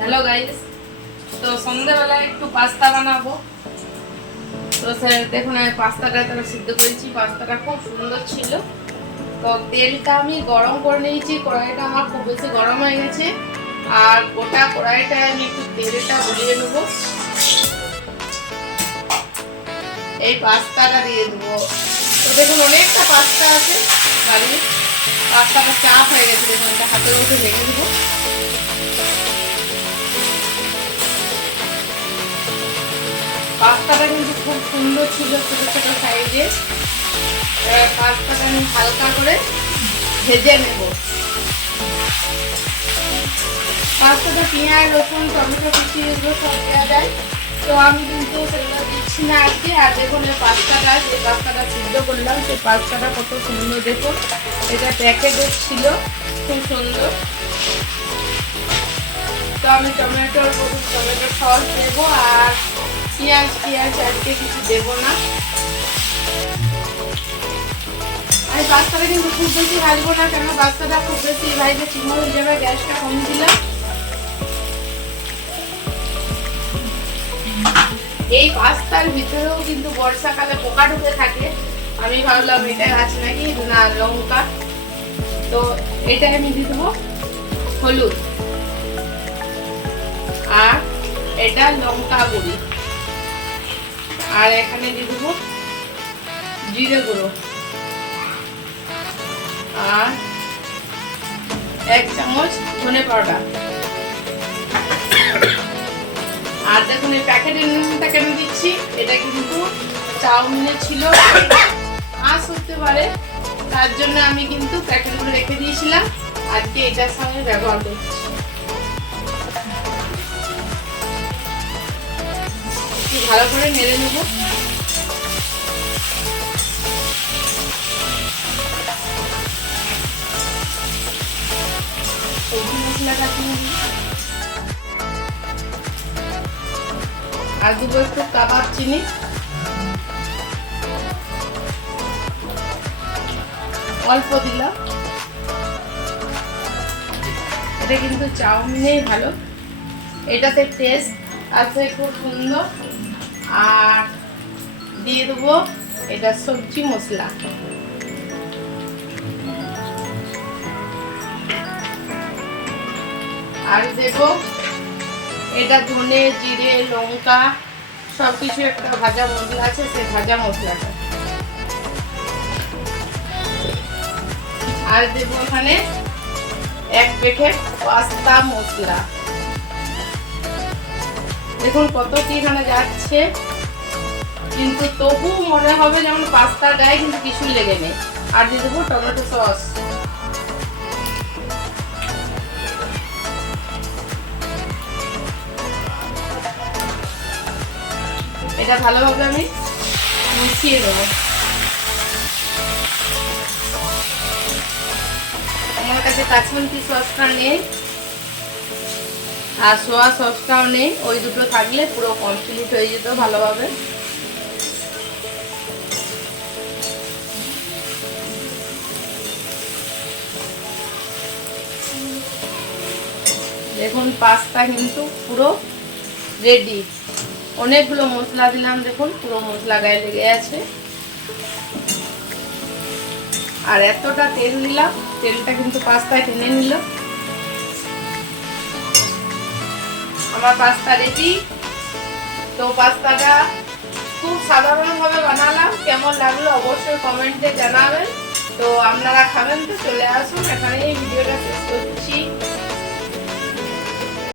Hello guys, তো সন্ধ্যাবেলায় একটু পাস্তা বানাবো। তো স্যার দেখুন, আমি পাস্তাটা তারা সিদ্ধ করেছি। পাস্তাটা খুব সুন্দর ছিল। তো তেলটা আমি গরম করে নিয়েছি। কড়াইটা আমার খুব বেশি গরম হয়ে গেছে। আর গোটা কড়াইটায় আমি একটু তেলটা গলিয়ে নেবো। এই পাস্তাটা দিয়ে দেবো। তো দেখুন, অনেকটা পাস্তা আছে বাড়ির। পাস্তাটা চাপ হয়ে গেছে, দেখুন এটা হাতের মধ্যে ঢেকে দেবো। পাস্তাটা কিন্তু খুব সুন্দর ছিল, ছোট ছোট সাইজের। পাস্তাটা আমি হালকা করে ভেজে নেব। পাস্তাটা পেঁয়াজ, রসুন, টমেটো কুচি এগুলো সব দেওয়া যায়। তো আমি কিন্তু সেগুলো দিচ্ছি না আজকে। আর দেখুন এই পাস্তাটা, যে পাস্তাটা সিদ্ধ করলাম, সেই পাস্তাটা কত সুন্দর দেখুন। এটা প্যাকেটের ছিল, খুব সুন্দর। তো আমি টমেটো সস দেবো। আর পেঁয়াজ আজকে কিছু দেবো না। আমি পাস্তাটা কিন্তু খুব বেশি ভাজবো না, কেন পাস্তাটা খুব বেশি ভাজলে চিকনো হয়ে যাবে। গ্যাসটা কম দিলাম। এই পাস্তার ভিতরেও কিন্তু বর্ষাকালে পোকা ঢুকে থাকে। আমি ভাবলাম এটা আছে নাকি, না লঙ্কা। তো এটা আমি দিয়ে দেবো হলুদ, আর এটা লঙ্কা গুঁড়ি, আর এখানে দিয়ে দেবো জিরে গুঁড়ো, আর 1 চামচ ধনে পাউডার। আর দেখুন এই প্যাকেটের নুনটা কেন দিচ্ছি, এটা কিন্তু চাউমিনে ছিল, আঁশ হতে পারে, তার জন্য আমি কিন্তু প্যাকেটগুলো রেখে দিয়েছিলাম। আজকে এটার সঙ্গে ব্যবহার করছি। একটু ভালো করে নেড়ে নেব। সবজি মশলাটা আর দেবো একটু কাবাব চিনি, অল্প দিলাম। এটা কিন্তু চাউমিনেই ভালো, এটাতে টেস্ট আছে খুব সুন্দর। আর দিয়ে দেবো এটা সবজি মশলা, আর দেব এটা ধনে, জিরে, লঙ্কা সবকিছু একটা ভাজা মশলা আছে, সেই ভাজা মশলাটা। আর দেব এখানে 1 প্যাকেট পাস্তা মশলা। দেখুন কত কি এখানে যাচ্ছে, কিন্তু তবু মনে হবে যেমন পাস্তার গায়ে কিন্তু কিছুই লেগে নেই। আর দিয়ে দেবো টমেটো সস। এটা ভালোভাবে আমি মিশিয়ে দেবো। আমার কাছে কাশ্মীরি সসটা নেই, আর সোয়া সসটাও নেই। ওই দুটো থাকলে পুরো কমপ্লিট হয়ে যেত ভালোভাবে। দেখুন পাস্তা কিন্তু পুরো রেডি। অনেকগুলো মশলা দিলাম, দেখুন পুরো মশলা গায়ে লেগে আছে। আর এতটা তেল দিলাম, তেলটা কিন্তু পাস্তায় টেনে নিল। আমার পাস্তা রেডি। তো পাস্তাটা খুব সাধারণভাবে বানালাম, কেমন লাগলো অবশ্যই কমেন্টে জানাবেন। তো আপনারা খাবেন তো চলে আসুন। এখানে এই ভিডিওটা শেষ করছি।